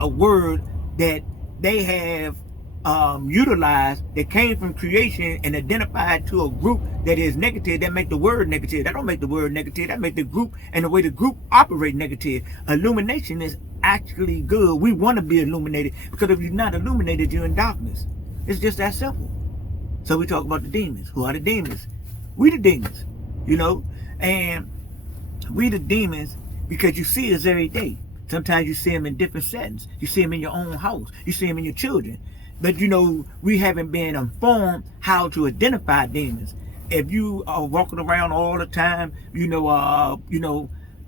a word that they have utilized that came from creation and identified to a group that is negative, that make the word negative. That don't make the word negative. That make the group and the way the group operate negative. Illumination is actually good. We want to be illuminated, because if you're not illuminated, you're in darkness. It's just that simple. So we talk about the demons. Who are the demons? We the demons, you know, and we the demons because you see us every day. Sometimes you see them in different settings. You see them in your own house. You see them in your children. But you know, we haven't been informed how to identify demons. If you are walking around all the time,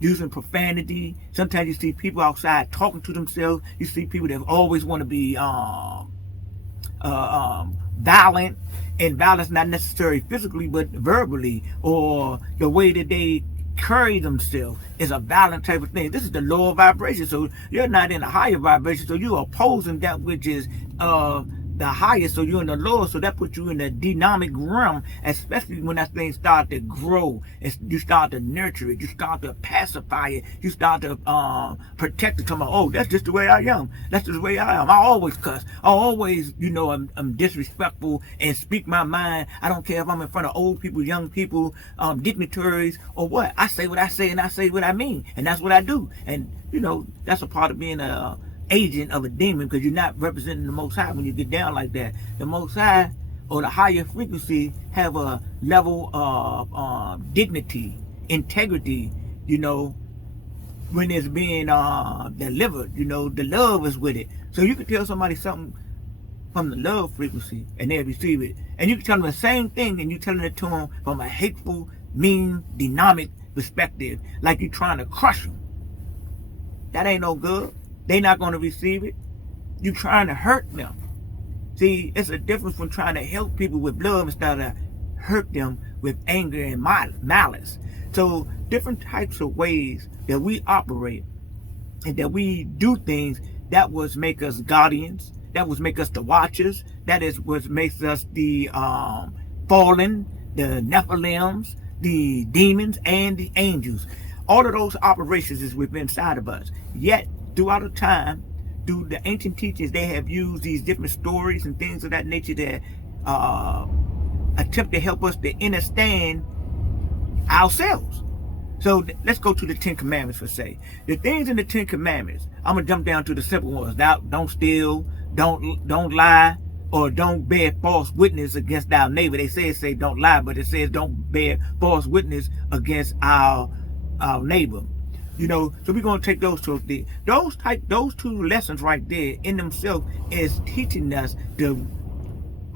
using profanity. Sometimes you see people outside talking to themselves. You see people that always want to be violent, and violence not necessarily physically but verbally, or the way that they carry themselves is a violent type of thing. This is the lower vibration, so you're not in a higher vibration, so you're opposing that which is the highest, so you're in the lower, so that puts you in the dynamic realm, especially when that thing start to grow, and you start to nurture it, you start to pacify it, you start to protect it. Oh, that's just the way I am, that's just the way I am. I always cuss, I always, I'm disrespectful and speak my mind. I don't care if I'm in front of old people, young people, dignitaries, or what. I say what I say, and I say what I mean, and that's what I do. And that's a part of being a agent of a demon, because you're not representing the Most High when you get down like that. The Most High, or the higher frequency, have a level of dignity, integrity, when it's being delivered. The love is with it. So you can tell somebody something from the love frequency and they'll receive it. And you can tell them the same thing and you're telling it to them from a hateful, mean, dynamic perspective, like you're trying to crush them. That ain't no good. They not going to receive it. You trying to hurt them. See, it's a difference from trying to help people with love instead of hurt them with anger and malice. So different types of ways that we operate and that we do things, that was make us guardians, that was make us the watchers, that is what makes us the fallen, the Nephilims, the demons, and the angels. All of those operations is within inside of us. Yet throughout the time, through the ancient teachings, they have used these different stories and things of that nature that attempt to help us to understand ourselves. So let's go to the 10 Commandments for say. The things in the 10 Commandments, I'm gonna jump down to the simple ones. Don't steal, don't lie, or don't bear false witness against our neighbor. They say don't lie, but it says don't bear false witness against our neighbor. So we're gonna take those two. Those two lessons right there in themselves is teaching us to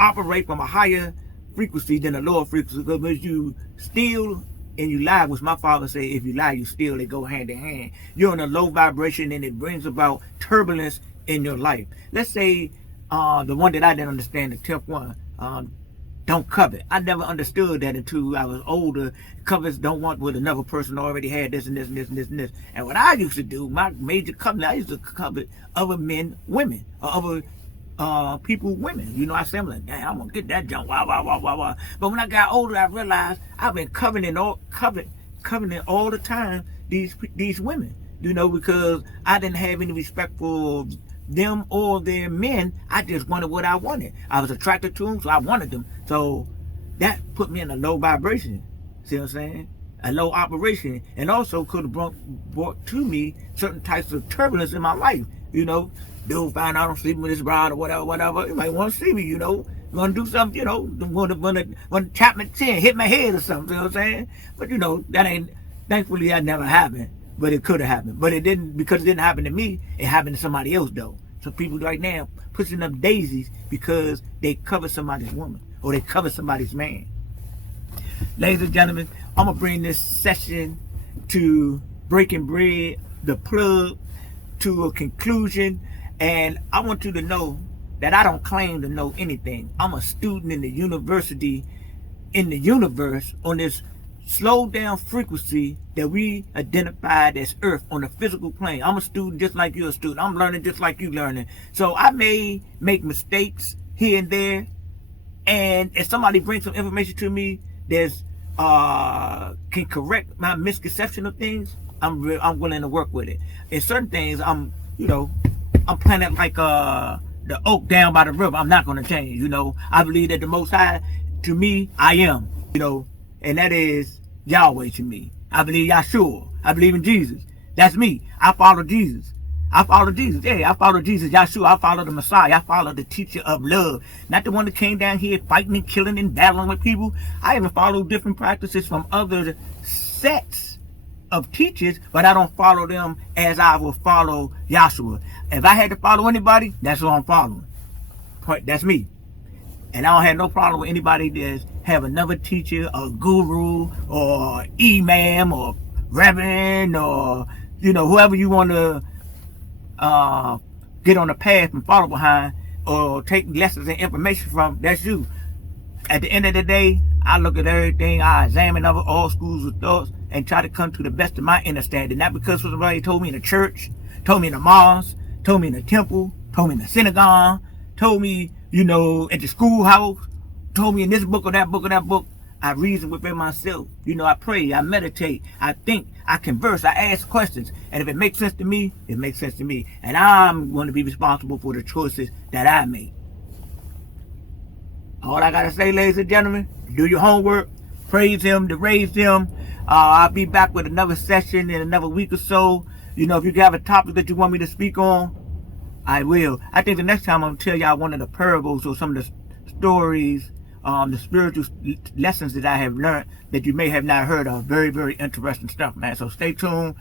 operate from a higher frequency than a lower frequency. Because you steal and you lie, which my father said, if you lie, you steal, they go hand in hand. You're in a low vibration and it brings about turbulence in your life. Let's say the one that I didn't understand, the 10th one, don't covet. I never understood that until I was older. Covets don't want what another person already had, this and this and this and this and this. And what I used to do, my major covenant, I used to covet other men, women, or other people, women. I said, I'm like, damn, I'm gonna get that junk. Wow. But when I got older, I realized I've been coveting all the time these women. Because I didn't have any respect for them or their men. I just wanted what I wanted. I was attracted to them, so I wanted them. So that put me in a low vibration. See what I'm saying? A low operation, and also could have brought to me certain types of turbulence in my life. Dude find out I'm sleeping with this bride or whatever. You might want to see me. Want to do something. Want to tap my chin, hit my head or something. You know what I'm saying? But that ain't. Thankfully, that never happened. But it could have happened. But it didn't, because it didn't happen to me. It happened to somebody else, though. So people right now pushing up daisies because they cover somebody's woman or they cover somebody's man. Ladies and gentlemen, I'm going to bring this session to Breaking Bread, the plug, to a conclusion. And I want you to know that I don't claim to know anything. I'm a student in the university, in the universe, on this slow down frequency that we identified as Earth on the physical plane. I'm a student just like you're a student. I'm learning just like you learning. So I may make mistakes here and there, and if somebody brings some information to me that's can correct my misconception of things, I'm willing to work with it. In certain things, I'm I'm planted like the oak down by the river. I'm not going to change. I believe that the Most High, to me, I am. And that is Yahweh to me. I believe Yahshua. I believe in Jesus. That's me. I follow Jesus. I follow Jesus. Yeah, I follow Jesus, Yahshua. I follow the Messiah. I follow the teacher of love. Not the one that came down here fighting and killing and battling with people. I even follow different practices from other sets of teachers, but I don't follow them as I will follow Yahshua. If I had to follow anybody, that's who I'm following. That's me. And I don't have no problem with anybody that have another teacher, a guru, or imam, or reverend, or whoever you want to get on the path and follow behind, or take lessons and information from. That's you. At the end of the day, I look at everything. I examine all schools of thoughts and try to come to the best of my understanding. Not because somebody told me in the church, told me in the mosque, told me in the temple, told me in the synagogue, told me, at the schoolhouse, told me in this book or that book or that book. I reason within myself. I pray, I meditate, I think, I converse, I ask questions. And if it makes sense to me, it makes sense to me. And I'm going to be responsible for the choices that I make. All I got to say, ladies and gentlemen, do your homework, praise him, to raise him. I'll be back with another session in another week or so. If you have a topic that you want me to speak on, I will. I think the next time I'm going to tell y'all one of the parables or some of the stories, the spiritual lessons that I have learned that you may have not heard of. Very, very interesting stuff, man. So stay tuned.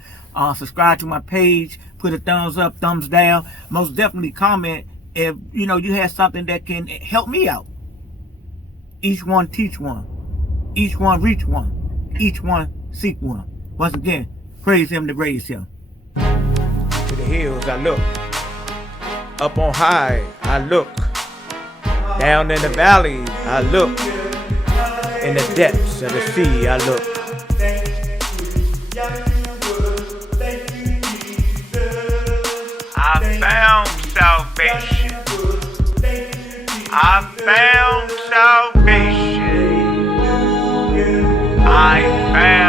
Subscribe to my page. Put a thumbs up, thumbs down. Most definitely comment if, you have something that can help me out. Each one teach one. Each one reach one. Each one seek one. Once again, praise him to raise him. To the hills I look. Up on high I look. Down in the valleys I look. In the depths of the sea I look. I found salvation. I found salvation. I found